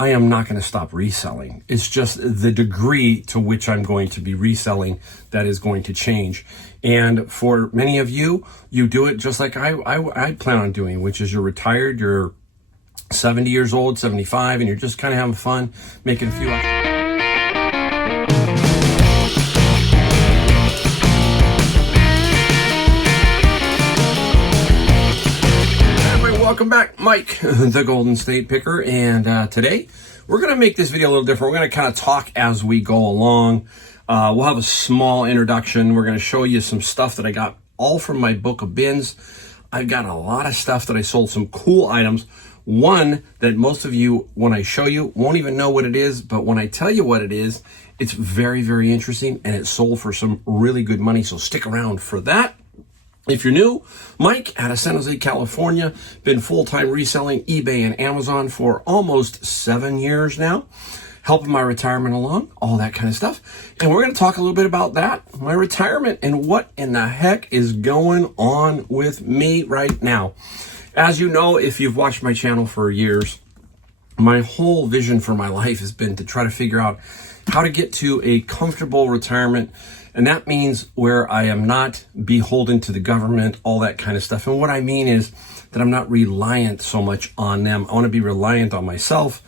I am not going to stop reselling. It's just the degree to which I'm going to be reselling that is going to change. And for many of you, you do it just like I plan on doing, which is you're retired, you're 70 years old, 75, and you're just kind of having fun, making a few. Welcome back, Mike, the Golden State Picker, and today we're going to make this video a little different. We're going to kind of talk as we go along. We'll have a small introduction. We're going to show you some stuff that I got all from my book of bins. I've got a lot of stuff that I sold, some cool items. One that most of you, when I show you, won't even know what it is, but when I tell you what it is, it's very, very interesting, and it sold for some really good money, so stick around for that. If you're new, Mike out of San Jose, California, been full-time reselling eBay and Amazon for almost 7 years now, helping my retirement along, all that kind of stuff. And we're going to talk a little bit about that, my retirement, and what in the heck is going on with me right now. As you know, if you've watched my channel for years, my whole vision for my life has been to try to figure out how to get to a comfortable retirement. And that means where I am not beholden to the government, all that kind of stuff. And what I mean is that I'm not reliant so much on them. I want to be reliant on myself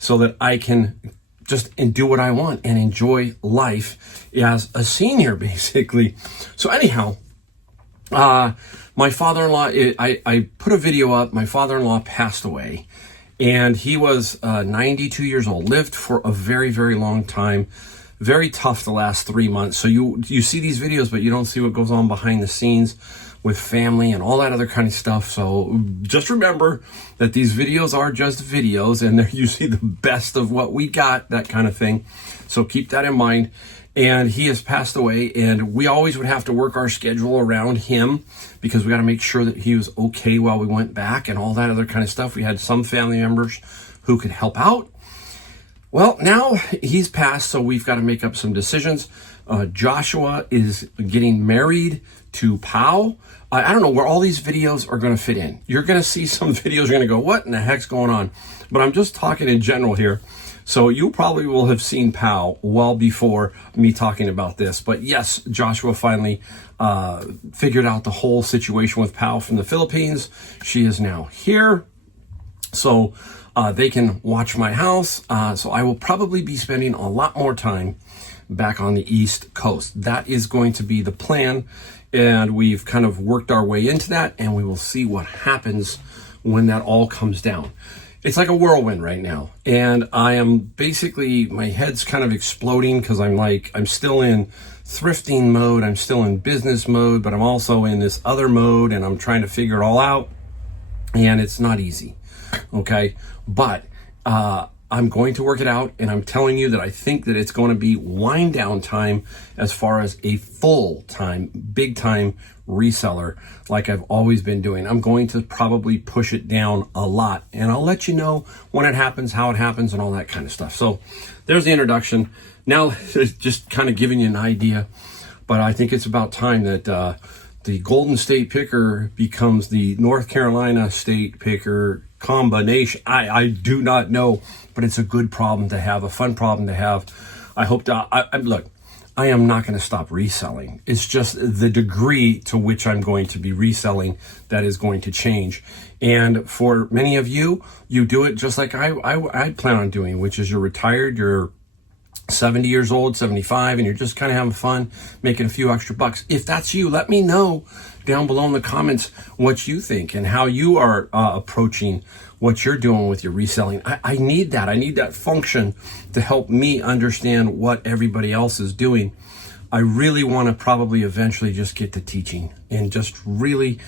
so that I can just do what I want and enjoy life as a senior, basically. So anyhow, my father-in-law, I put a video up. My father-in-law passed away, and he was 92 years old, lived for a very, very long time. Very tough the last 3 months. So you see these videos, but you don't see what goes on behind the scenes with family and all that other kind of stuff. So just remember that these videos are just videos, and you see the best of what we got, that kind of thing. So keep that in mind. And he has passed away, and we always would have to work our schedule around him because we got to make sure that he was okay while we went back and all that other kind of stuff. We had some family members who could help out. Well, now he's passed, so we've got to make up some decisions. Joshua is getting married to Pau. I don't know where all these videos are going to fit in. You're going to see some videos, you're going to go, what in the heck's going on? But I'm just talking in general here. So you probably will have seen Pau well before me talking about this. But yes, Joshua finally figured out the whole situation with Pau from the Philippines. She is now here. So they can watch my house. So I will probably be spending a lot more time back on the East Coast. That is going to be the plan. And we've kind of worked our way into that, and we will see what happens when that all comes down. It's like a whirlwind right now. And I am basically, my head's kind of exploding because I'm still in thrifting mode. I'm still in business mode, but I'm also in this other mode, and I'm trying to figure it all out. And it's not easy. Okay, but I'm going to work it out, and I'm telling you that I think that it's going to be wind down time as far as a full-time, big-time reseller like I've always been doing. I'm going to probably push it down a lot, and I'll let you know when it happens, how it happens, and all that kind of stuff. So there's the introduction. Now, just kind of giving you an idea, but I think it's about time that the Golden State Picker becomes the North Carolina State Picker combination. I do not know, but it's a good problem to have, a fun problem to have. I hope to, look, I am not going to stop reselling. It's just the degree to which I'm going to be reselling that is going to change. And for many of you, you do it just like I plan on doing, which is you're retired, you're 70 years old, 75, and you're just kind of having fun, making a few extra bucks. If that's you, let me know down below in the comments what you think and how you are approaching what you're doing with your reselling. I need that. I need that function to help me understand what everybody else is doing. I really want to probably eventually just get to teaching and just really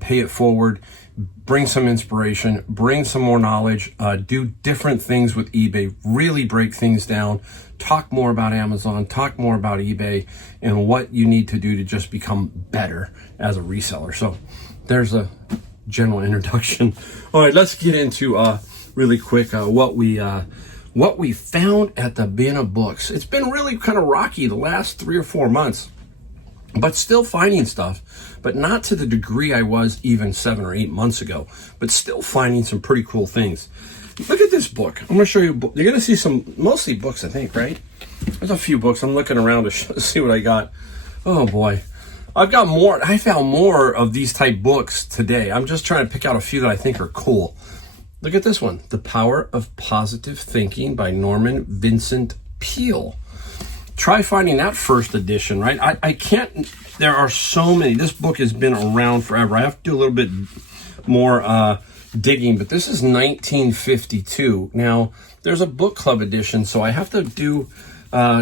pay it forward, bring some inspiration, bring some more knowledge, do different things with eBay, really break things down, talk more about Amazon, talk more about eBay, and what you need to do to just become better as a reseller. So there's a general introduction. All right, let's get into really quick what we found at the bin of books. It's been really kind of rocky the last 3 or 4 months, but still finding stuff, but not to the degree I was even 7 or 8 months ago, but still finding some pretty cool things. Look at this book. I'm going to show you. You're going to see some, mostly books, I think, right? There's a few books. I'm looking around to see what I got. Oh, boy. I've got more. I found more of these type books today. I'm just trying to pick out a few that I think are cool. Look at this one. The Power of Positive Thinking by Norman Vincent Peale. Try finding that first edition, right? I can't, there are so many. This book has been around forever. I have to do a little bit more digging, but this is 1952. Now, there's a book club edition, so I have to do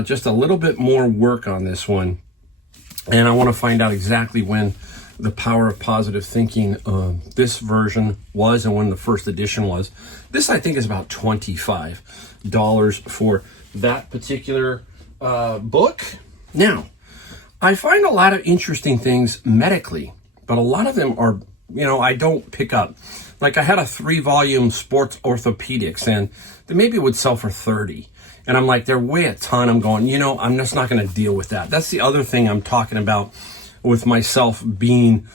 just a little bit more work on this one. And I want to find out exactly when The Power of Positive Thinking, this version was and when the first edition was. This, I think, is about $25 for that particular book. Now, I find a lot of interesting things medically, but a lot of them are, I don't pick up. Like I had a 3-volume sports orthopedics and they maybe would sell for $30. And I'm like, they're way a ton. I'm going, I'm just not going to deal with that. That's the other thing I'm talking about with myself being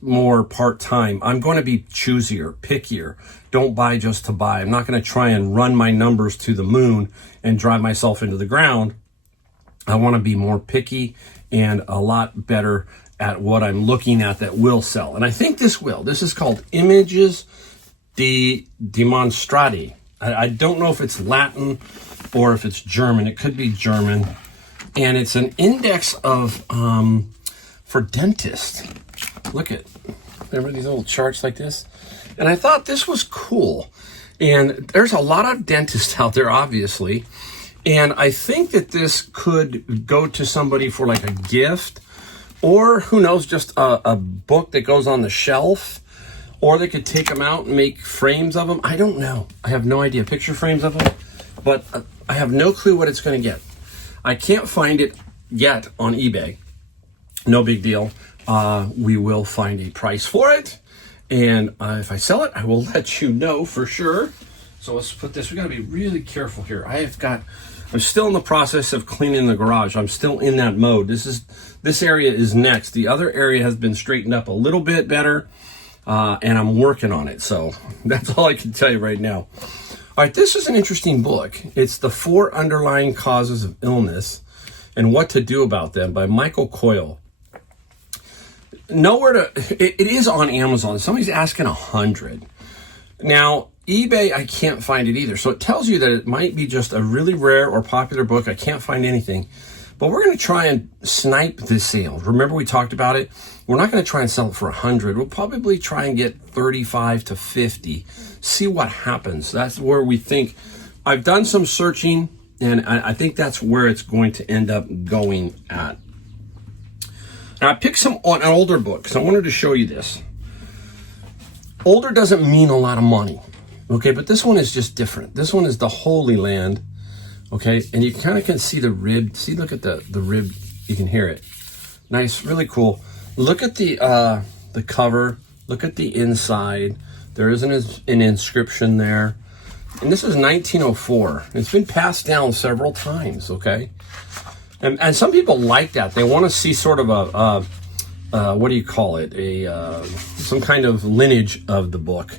more part-time. I'm going to be choosier, pickier. Don't buy just to buy. I'm not going to try and run my numbers to the moon and drive myself into the ground. I want to be more picky and a lot better at what I'm looking at that will sell. And I think this will. This is called Images Demonstrati. I don't know if it's Latin or if it's German. It could be German. And it's an index of for dentists. Look at, remember these little charts like this? And I thought this was cool. And there's a lot of dentists out there, obviously. And I think that this could go to somebody for like a gift, or who knows, just a book that goes on the shelf, or they could take them out and make frames of them. I don't know. I have no idea. Picture frames of them, but I have no clue what it's going to get. I can't find it yet on eBay. No big deal. We will find a price for it. And if I sell it, I will let you know for sure. So let's put this, we got to be really careful here. I'm still in the process of cleaning the garage. I'm still in that mode. This area is next. The other area has been straightened up a little bit better, and I'm working on it. So that's all I can tell you right now. All right, this is an interesting book. It's The 4 Underlying Causes of Illness and What to Do About Them by Michael Coyle. It is on Amazon. Somebody's asking $100. Now, eBay, I can't find it either. So it tells you that it might be just a really rare or popular book. I can't find anything. But we're going to try and snipe this sale. Remember we talked about it? We're not going to try and sell it for $100. We'll probably try and get $35 to $50. See what happens. That's where we think. I've done some searching, and I think that's where it's going to end up going at. Now, I picked an older book because I wanted to show you this. Older doesn't mean a lot of money. Okay, but this one is just different. This one is the Holy Land, okay? And you kind of can see the rib. See, look at the rib. You can hear it. Nice, really cool. Look at the cover. Look at the inside. There is an inscription there. And this is 1904. It's been passed down several times, okay? And some people like that. They want to see sort of what do you call it? Some kind of lineage of the book.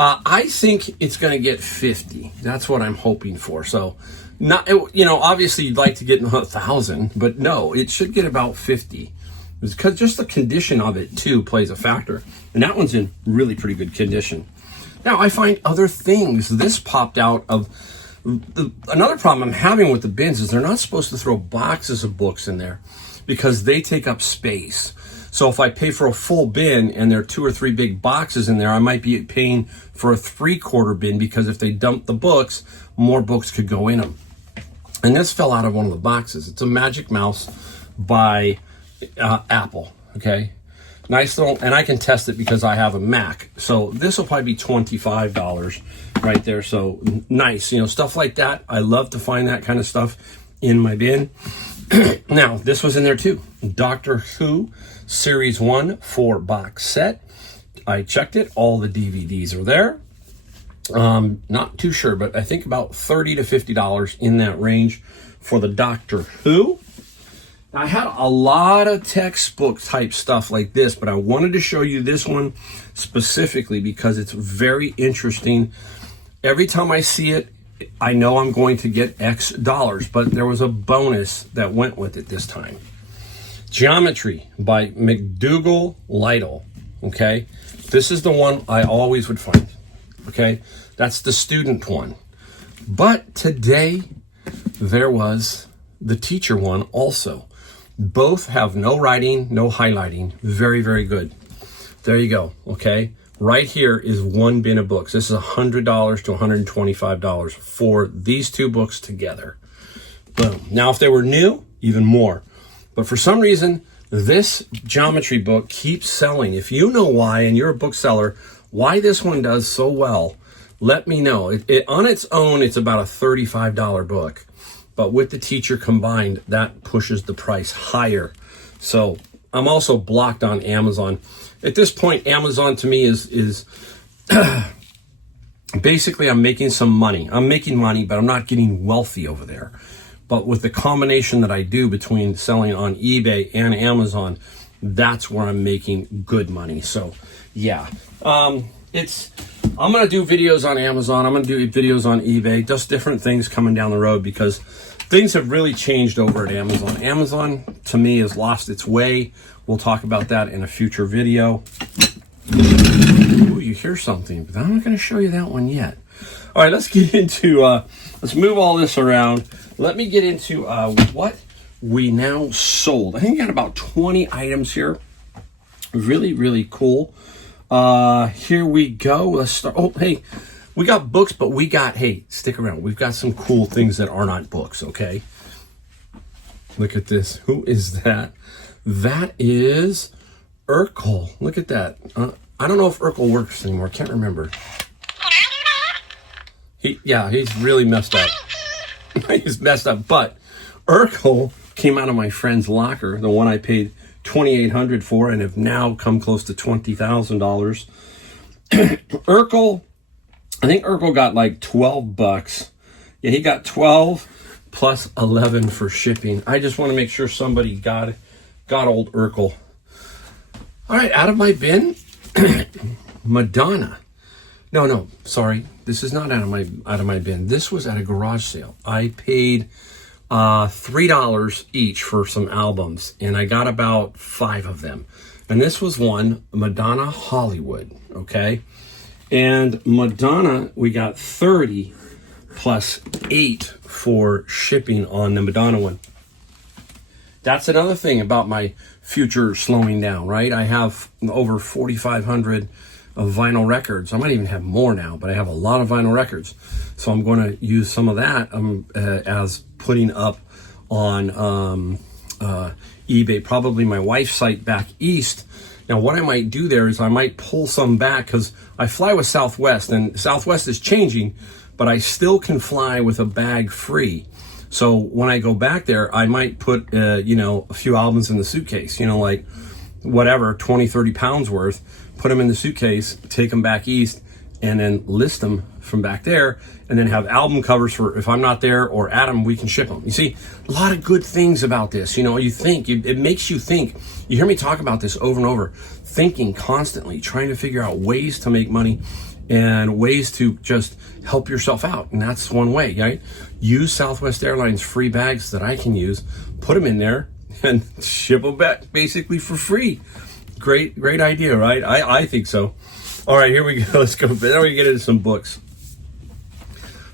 I think it's going to get 50. That's what I'm hoping for. So, obviously you'd like to get 1,000, but no, it should get about 50. Because just the condition of it too plays a factor, and that one's in really pretty good condition. Now I find other things. This popped out of another problem I'm having with the bins is they're not supposed to throw boxes of books in there because they take up space. So if I pay for a full bin and there are 2 or 3 big boxes in there, I might be paying for a 3/4 bin because if they dump the books, more books could go in them. And this fell out of one of the boxes. It's a Magic Mouse by Apple, okay? Nice little, and I can test it because I have a Mac. So this will probably be $25 right there. So nice, stuff like that. I love to find that kind of stuff in my bin. Now, this was in there too. Doctor Who Series 1 4-box set. I checked it. All the DVDs are there. Not too sure, but I think about $30 to $50 in that range for the Doctor Who. I had a lot of textbook type stuff like this, but I wanted to show you this one specifically because it's very interesting. Every time I see it, I know I'm going to get X dollars, but there was a bonus that went with it this time. Geometry by McDougall Lytle. Okay, this is the one I always would find. Okay, that's the student one. But today there was the teacher one also. Both have no writing, no highlighting. Very, very good. There you go. Okay, right here is one bin of books. This is $100 to $125 for these two books together. Boom. Now, if they were new, even more. But for some reason, this geometry book keeps selling. If you know why, and you're a bookseller, why this one does so well, let me know. On its own, it's about a $35 book. But with the teacher combined, that pushes the price higher. So I'm also blocked on Amazon. At this point, Amazon to me is basically I'm making some money. I'm making money, but I'm not getting wealthy over there. But with the combination that I do between selling on eBay and Amazon, that's where I'm making good money. So yeah, I'm going to do videos on Amazon. I'm going to do videos on eBay, just different things coming down the road because things have really changed over at Amazon. Amazon, to me, has lost its way. We'll talk about that in a future video. Ooh, you hear something, but I'm not going to show you that one yet. All right, let's get into, let's move all this around. Let me get into what we now sold. I think we got about 20 items here. Really, really cool. Here we go. Let's start. Oh, hey, we got books, but we got, hey, stick around. We've got some cool things that are not books, okay? Look at this. Who is that? That is Urkel. Look at that. I don't know if Urkel works anymore. I can't remember. He's really messed up. He's messed up. But Urkel came out of my friend's locker, the one I paid $2,800 for, and have now come close to $20,000. Urkel, I think Urkel got like $12. Yeah, he got 12 plus 11 for shipping. I just want to make sure somebody got old Urkel. All right, out of my bin, Madonna. No, sorry. This is not out of my bin. This was at a garage sale. I paid $3 each for some albums, and I got about 5 of them. And this was one, Madonna Hollywood, okay? And Madonna, we got 30 plus 8 for shipping on the Madonna one. That's another thing about my future slowing down, right? I have over 4,500 of vinyl records. I might even have more now, but I have a lot of vinyl records. So I'm going to use some of that as putting up on eBay, probably my wife's site back east. Now, what I might do there is I might pull some back because I fly with Southwest, and Southwest is changing, but I still can fly with a bag free. So when I go back there, I might put, a few albums in the suitcase, like whatever, 20, 30 pounds worth, put them in the suitcase, take them back east, and then list them from back there, and then have album covers for if I'm not there or at them, we can ship them. You see, a lot of good things about this. You think, it makes you think. You hear me talk about this over and over, thinking constantly, trying to figure out ways to make money and ways to just help yourself out. And that's one way, right? Use Southwest Airlines free bags that I can use, put them in there, and ship them back basically for free. Great idea, right? I think so. All right, here we go. Let's go. Now we get into some books.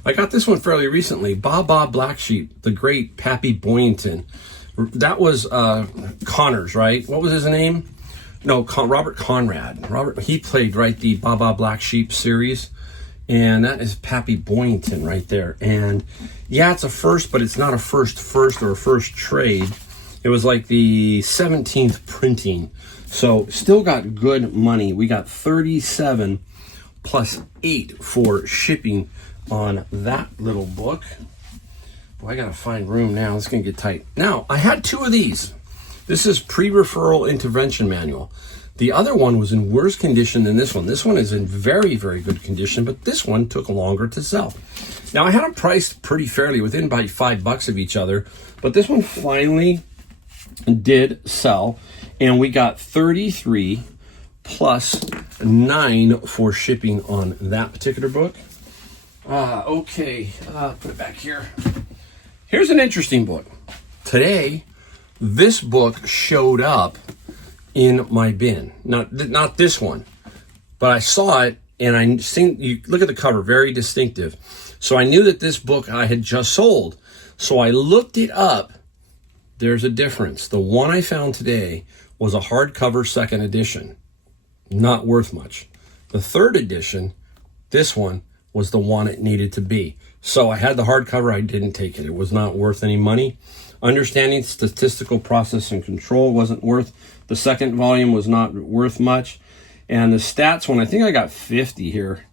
I got this one fairly recently. Baa Black Sheep, the great Pappy Boyington. That was Connor's, right? What was his name? No, Robert Conrad. He played, right, the Baa Black Sheep series. And that is Pappy Boyington right there. And yeah, it's a first, but it's not a first or a first trade. It was like the 17th printing. So still got good money. We got 37 plus 8 for shipping on that little book. Boy, I gotta find room now. It's gonna get tight. Now, I had 2 of these. This is pre-referral intervention manual. The other one was in worse condition than this one. This one is in very, very good condition, but this one took longer to sell. Now, I had them priced pretty fairly, within about $5 of each other, but this one finally did sell, and we got 33 plus 9 for shipping on that particular book. Okay, put it back here. Here's an interesting book. Today, this book showed up in my bin. Not this one, but I saw it and I seen, you look at the cover, very distinctive. So I knew that this book I had just sold. So I looked it up. There's a difference. The one I found today was a hardcover second edition. Not worth much. The third edition, this one, was the one it needed to be. So I had the hardcover, I didn't take it. It was not worth any money. Understanding Statistical Process and Control wasn't worth. The second volume was not worth much. And the stats one, I think I got 50 here.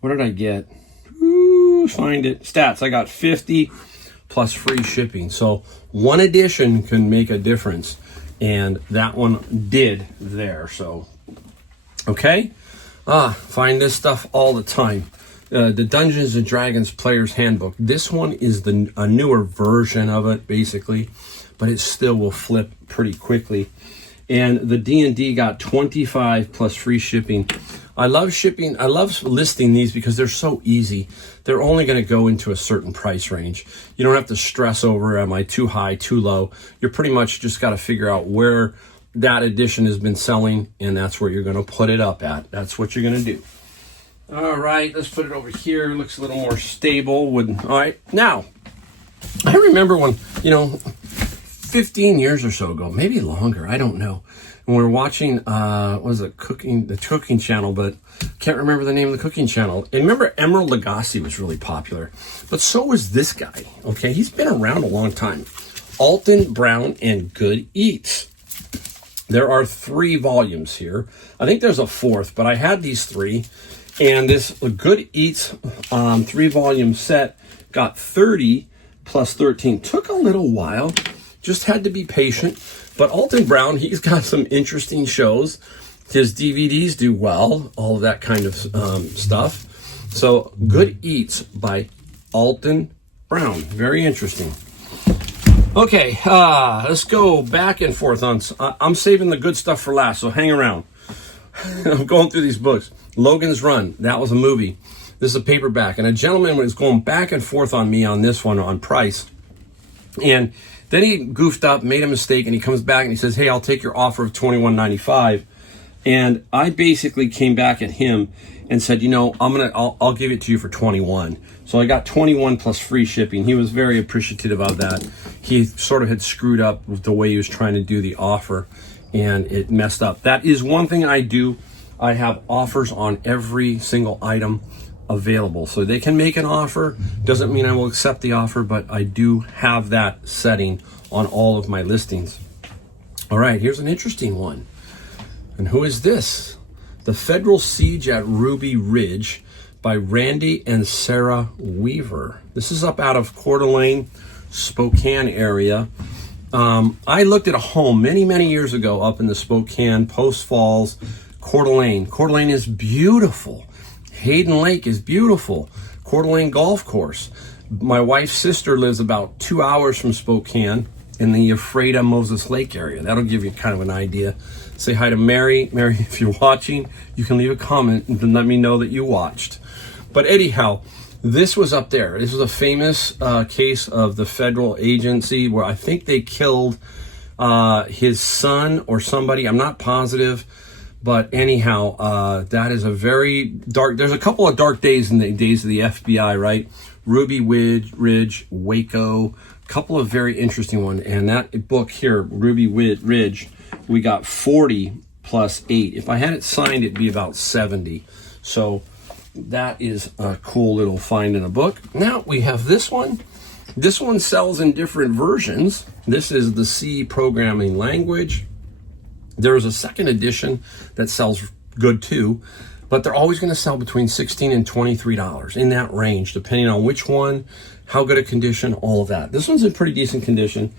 What did I get? Ooh, find it. Stats, I got 50 plus free shipping. So one edition can make a difference. And that one did there. So, okay. Find this stuff all the time. The Dungeons and Dragons Player's Handbook. This one is a newer version of it, basically, but it still will flip pretty quickly. And the D&D got 25 plus free shipping. I love shipping. I love listing these because they're so easy. They're only going to go into a certain price range. You don't have to stress over, am I too high, too low? You're pretty much just got to figure out where that edition has been selling, and that's where you're going to put it up at. That's what you're going to do. All right, let's put it over here. Looks a little more stable. All right, now, I remember when, 15 years or so ago, maybe longer, I don't know, when we were watching, the cooking channel, but can't remember the name of the cooking channel. And remember, Emeril Lagasse was really popular, but so was this guy, okay? He's been around a long time. Alton Brown and Good Eats. There are 3 volumes here. I think there's a 4th, but I had these 3. And this Good Eats 3-volume set got 30 plus 13. Took a little while. Just had to be patient. But Alton Brown, he's got some interesting shows. His DVDs do well. All of that kind of stuff. So Good Eats by Alton Brown. Very interesting. Okay, let's go back and forth on. I'm saving the good stuff for last, so hang around. I'm going through these books. Logan's Run, that was a movie. This is a paperback. And a gentleman was going back and forth on me on this one on price. And then he goofed up, made a mistake, and he comes back and he says, hey, I'll take your offer of $21.95. And I basically came back at him and said, I'll give it to you for 21. So I got 21 plus free shipping. He was very appreciative of that. He sort of had screwed up with the way he was trying to do the offer, and it messed up. That is one thing I do. I have offers on every single item available. So they can make an offer. Doesn't mean I will accept the offer, but I do have that setting on all of my listings. All right, here's an interesting one. And who is this? The Federal Siege at Ruby Ridge by Randy and Sarah Weaver. This is up out of Coeur d'Alene, Spokane area. I looked at a home many, many years ago up in the Spokane, Post Falls, Coeur d'Alene. Coeur d'Alene is beautiful. Hayden Lake is beautiful. Coeur d'Alene Golf Course. My wife's sister lives about 2 hours from Spokane in the Ephrata Moses Lake area. That'll give you kind of an idea. Say hi to Mary. Mary, if you're watching, you can leave a comment and let me know that you watched. But anyhow, this was up there. This was a famous case of the federal agency where I think they killed his son or somebody. I'm not positive. But anyhow, that is a very dark, there's a couple of dark days in the days of the FBI, right? Ruby Ridge, Waco, a couple of very interesting ones. And that book here, Ruby Ridge, we got 40 plus 8. If I had it signed, it'd be about 70. So that is a cool little find in a book. Now we have this one. This one sells in different versions. This is the C programming language. There's a second edition that sells good too, but they're always going to sell between $16 and $23 in that range, depending on which one, how good a condition, all of that. This one's in pretty decent condition,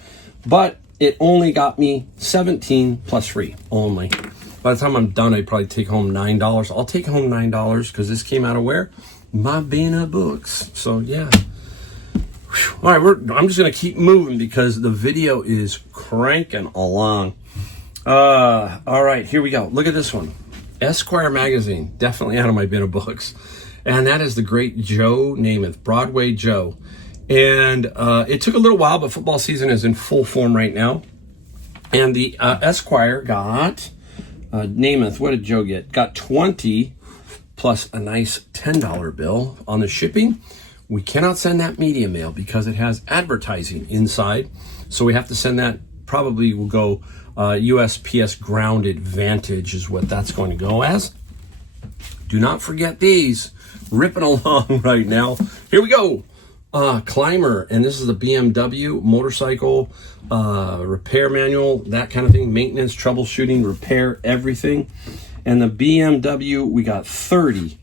but it only got me 17 plus free only. By the time I'm done, I'd probably take home $9. I'll take home $9 because this came out of where? My Bina Books. So yeah. Whew. All right, I'm just going to keep moving because the video is cranking along. All right, here we go. Look at this one. Esquire magazine, definitely out of my bin of books. and that is the great Joe Namath, Broadway Joe. And it took a little while, but football season is in full form right now. And the Esquire got Namath. What did Joe get? Got 20 plus a nice $10 bill on the shipping. We cannot send that media mail because it has advertising inside. So we have to send that, probably will go USPS grounded Vantage is what that's going to go as. Do not forget these. Ripping along right now. Here we go. Climber, and this is the BMW motorcycle repair manual, that kind of thing, maintenance, troubleshooting, repair, everything. And the BMW, we got 30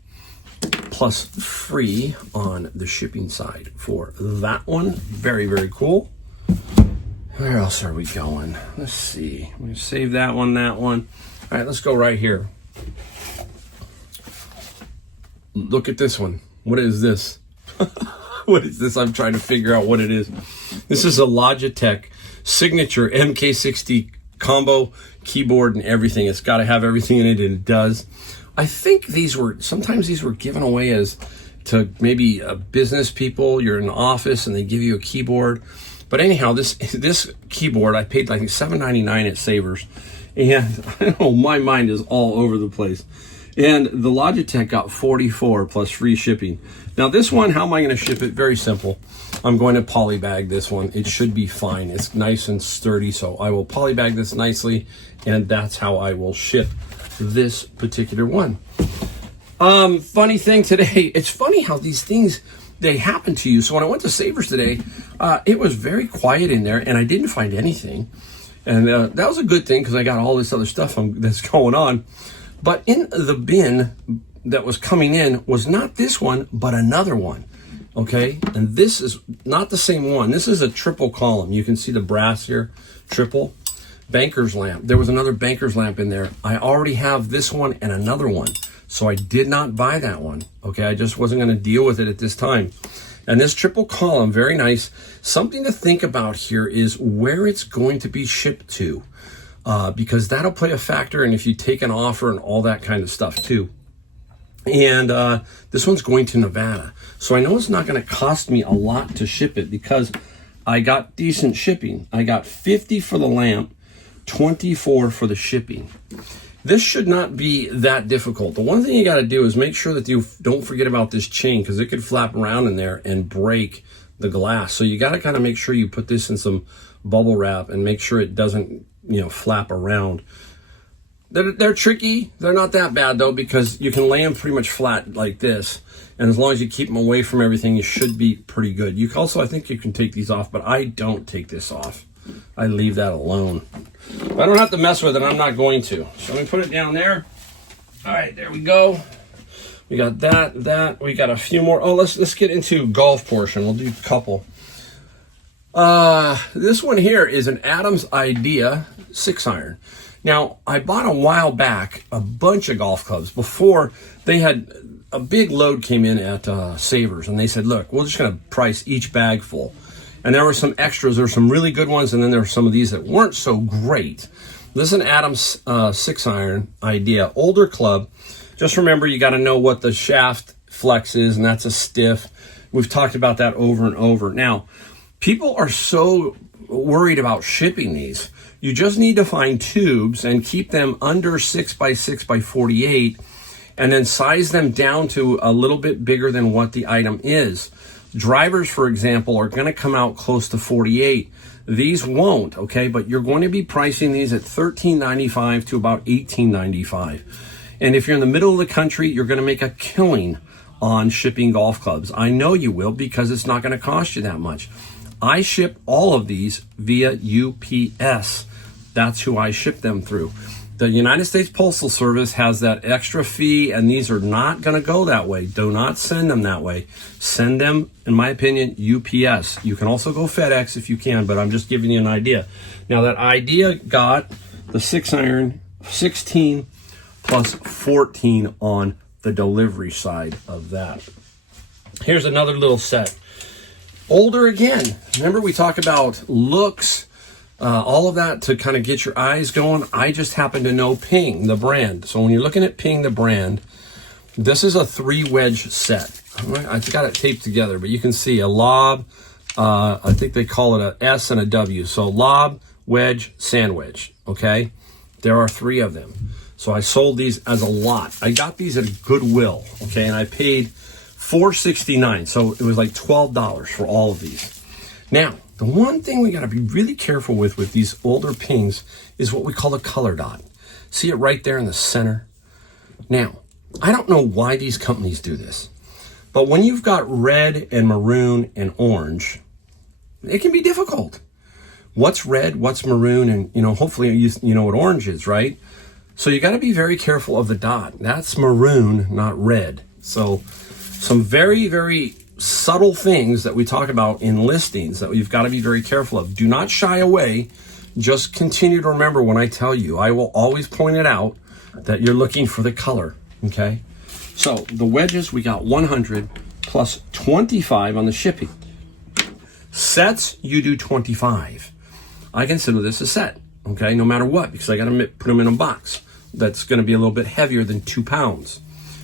plus free on the shipping side for that one. Very, very cool. Where else are we going? Let's see. I'm going to save that one, that one. All right, let's go right here. Look at this one. What is this? What is this? I'm trying to figure out what it is. This is a Logitech signature MK60 combo keyboard and everything. It's got to have everything in it, and it does. I think sometimes these were given away as to maybe business people. You're in an office and they give you a keyboard. But anyhow, this keyboard, I paid like $7.99 at Savers. And I don't know, my mind is all over the place. And the Logitech got 44 plus free shipping. Now this one, how am I going to ship it? Very simple. I'm going to polybag this one. It should be fine. It's nice and sturdy, so I will polybag this nicely, and that's how I will ship this particular one. Funny thing today, it's funny how these things, they happen to you. So when I went to Savers today, it was very quiet in there, and I didn't find anything. And that was a good thing because I got all this other stuff that's going on. But in the bin that was coming in was not this one, but another one. Okay, and this is not the same one. This is a triple column. You can see the brass here, triple. Banker's lamp. There was another banker's lamp in there. I already have this one and another one. So I did not buy that one. Okay, I just wasn't going to deal with it at this time. And this triple column, very nice. Something to think about here is where it's going to be shipped to. Because that'll play a factor in if you take an offer and all that kind of stuff too. And this one's going to Nevada. So I know it's not going to cost me a lot to ship it because I got decent shipping. I got 50 for the lamp, 24 for the shipping. This should not be that difficult. The one thing you got to do is make sure that you don't forget about this chain because it could flap around in there and break the glass. So you got to kind of make sure you put this in some bubble wrap and make sure it doesn't, flap around. They're tricky. They're not that bad though because you can lay them pretty much flat like this. And as long as you keep them away from everything, you should be pretty good. You can also, I think you can take these off, but I don't take this off. I leave that alone. If I don't have to mess with it, I'm not going to. So let me put it down there. All right, there we go. We got that. We got a few more. Oh, let's get into golf portion. We'll do a couple. This one here is an Adams Idea 6-iron. Now, I bought a while back a bunch of golf clubs before they had a big load came in at Savers, and they said, look, we're just going to price each bag full. And there were some extras. There were some really good ones, and then there were some of these that weren't so great. This is an Adams 6-iron Idea, older club. Just remember, you got to know what the shaft flex is, and that's a stiff. We've talked about that over and over. Now, people are so worried about shipping these. You just need to find tubes and keep them under 6x6x48 and then size them down to a little bit bigger than what the item is. Drivers, for example, are going to come out close to 48. These won't, okay? But you're going to be pricing these at $13.95 to about $18.95. And if you're in the middle of the country, you're going to make a killing on shipping golf clubs. I know you will because it's not going to cost you that much. I ship all of these via UPS. That's who I ship them through. The United States Postal Service has that extra fee, and these are not going to go that way. Do not send them that way. Send them, in my opinion, UPS. You can also go FedEx if you can, but I'm just giving you an idea. Now, that Idea got the 6-iron, 16 plus 14 on the delivery side of that. Here's another little set. Older again. Remember we talk about looks, all of that to kind of get your eyes going. I just happen to know Ping, the brand. So when you're looking at Ping, the brand, This is a 3 wedge set. I've got it taped together, but you can see a lob, I think they call it a S and a W. So lob, wedge, sandwich, okay? There are 3 of them. So I sold these as a lot. I got these at Goodwill, okay? And I paid $4.69, so it was like $12 for all of these. Now, the one thing we gotta be really careful with these older pings is what we call a color dot. See it right there in the center? Now, I don't know why these companies do this, but when you've got red and maroon and orange, it can be difficult. What's red, what's maroon, and hopefully you know what orange is, right? So you gotta be very careful of the dot. That's maroon, not red. So some very, very subtle things that we talk about in listings that you've got to be very careful of. Do not shy away. Just continue to remember when I tell you. I will always point it out that you're looking for the color, okay? So the wedges, we got 100 plus 25 on the shipping. Sets, you do 25. I consider this a set, okay? No matter what, because I got to put them in a box that's going to be a little bit heavier than 2 pounds.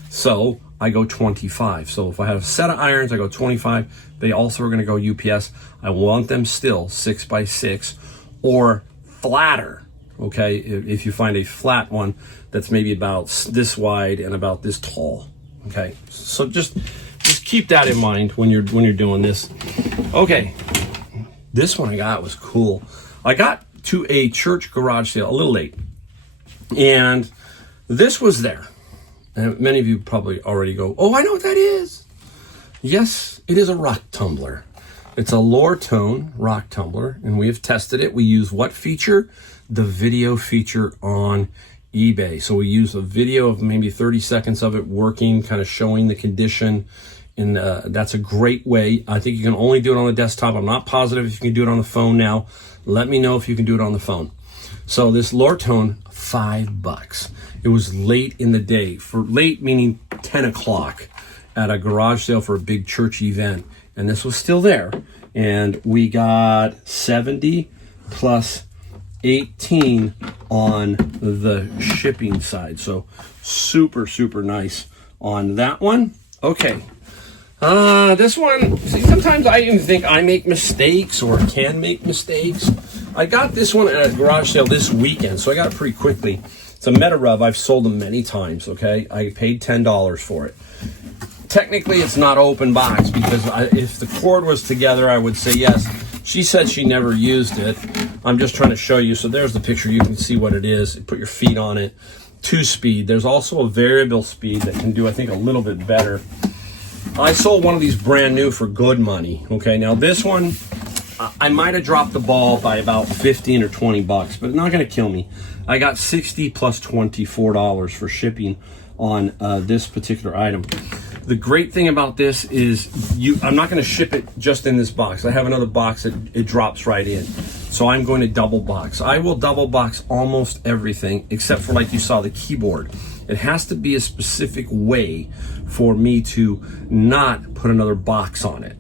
So I go 25. So if I have a set of irons, I go 25. They also are going to go UPS. I want them still 6x6 or flatter. Okay, if you find a flat one that's maybe about this wide and about this tall. Okay, so just keep that in mind when you're doing this. Okay, this one I got was cool. I got to a church garage sale a little late, and this was there. And many of you probably already go, oh, I know what that is. Yes, it is a rock tumbler. It's a lower tone rock tumbler, and we have tested it. We use what feature? The video feature on eBay. So we use a video of maybe 30 seconds of it working, kind of showing the condition. And that's a great way. I think you can only do it on the desktop. I'm not positive if you can do it on the phone now. Let me know if you can do it on the phone. So this lower tone, $5. It was late in the day. For late meaning 10 o'clock at a garage sale for a big church event. And this was still there. And we got 70 plus 18 on the shipping side. So super, super nice on that one. Okay. This one, see, sometimes I even think I make mistakes or can make mistakes. I got this one at a garage sale this weekend, so I got it pretty quickly. It's a Meta Rub. I've sold them many times, okay? I paid $10 for it. Technically, it's not open box because if the cord was together, I would say yes. She said she never used it. I'm just trying to show you. So there's the picture. You can see what it is. Put your feet on it. 2-speed. There's also a variable speed that can do, I think, a little bit better. I sold one of these brand new for good money. Okay, now this one, I might have dropped the ball by about 15 or 20 bucks, but it's not going to kill me. I got 60 plus $24 for shipping on this particular item. The great thing about this is I'm not going to ship it just in this box. I have another box that it drops right in. So I'm going to double box. I will double box almost everything except for, like you saw, the keyboard. It has to be a specific way for me to not put another box on it.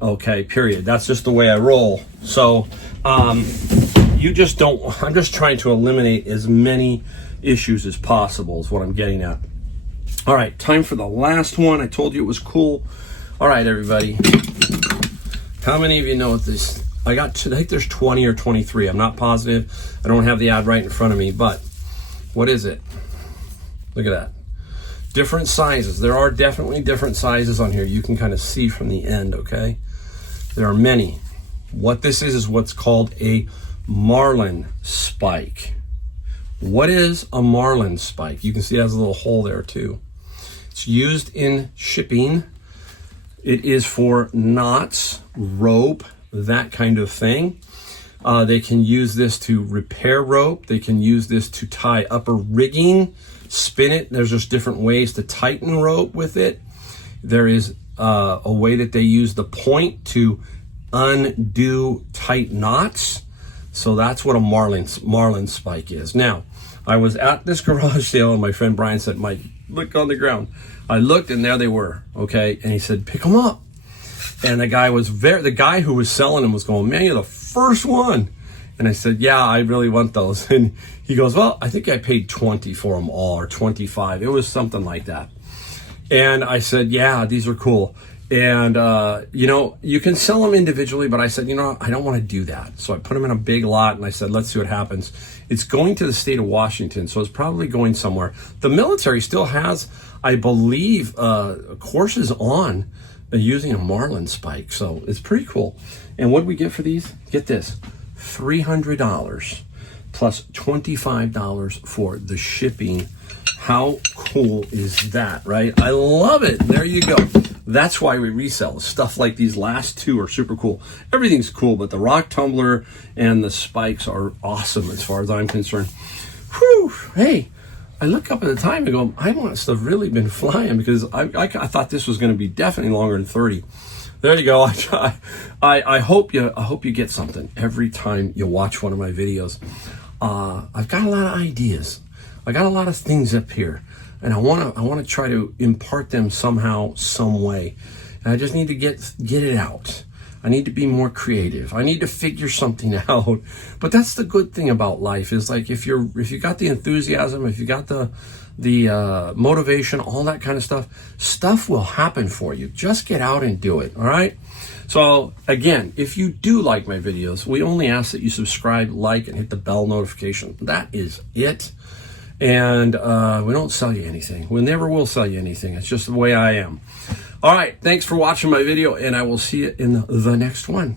Okay, period. That's just the way I roll. So you just don't, I'm just trying to eliminate as many issues as possible is what I'm getting at. All right, time for the last one. I told you it was cool. All right, everybody. How many of you know what this, I think there's 20 or 23. I'm not positive. I don't have the ad right in front of me, but what is it? Look at that. Different sizes. There are definitely different sizes on here. You can kind of see from the end, okay? There are many. What this is what's called a marlin spike. What is a marlin spike? You can see it has a little hole there too. It's used in shipping. It is for knots, rope, that kind of thing. They can use this to repair rope. They can use this to tie upper rigging, spin it. There's just different ways to tighten rope with it. There is a way that they use the point to undo tight knots. So that's what a marlin spike is. Now, I was at this garage sale and my friend Brian said, Mike, look on the ground. I looked and there they were, okay? And he said, pick them up. And the guy who was selling them was going, man, you're the first one. And I said, yeah, I really want those. And he goes, well, I think I paid 20 for them all, or 25. It was something like that. And I said, yeah, these are cool. And, you know, you can sell them individually, but I said, you know, I don't want to do that. So I put them in a big lot and I said, let's see what happens. It's going to the state of Washington, so it's probably going somewhere. The military still has, I believe, courses on using a marlin spike. So it's pretty cool. And what did we get for these? Get this, $300 plus $25 for the shipping. How cool is that, right? I love it. There you go. That's why we resell. Stuff like these last two are super cool. Everything's cool, but the rock tumbler and the spikes are awesome as far as I'm concerned. Whew. Hey, I look up at the time and go, I must have really been flying, because I thought this was going to be definitely longer than 30. There you go. I hope you get something every time you watch one of my videos. I've got a lot of ideas. I got a lot of things up here, and I want to try to impart them somehow, some way. And I just need to get it out. I need to be more creative. I need to figure something out. But that's the good thing about life, is like if you got the enthusiasm, if you got the motivation, all that kind of stuff will happen for you. Just get out and do it. All right. So again, if you do like my videos, we only ask that you subscribe, like, and hit the bell notification. That is it. And we don't sell you anything. We never will sell you anything. It's just the way I am. All right. Thanks for watching my video, and I will see you in the next one.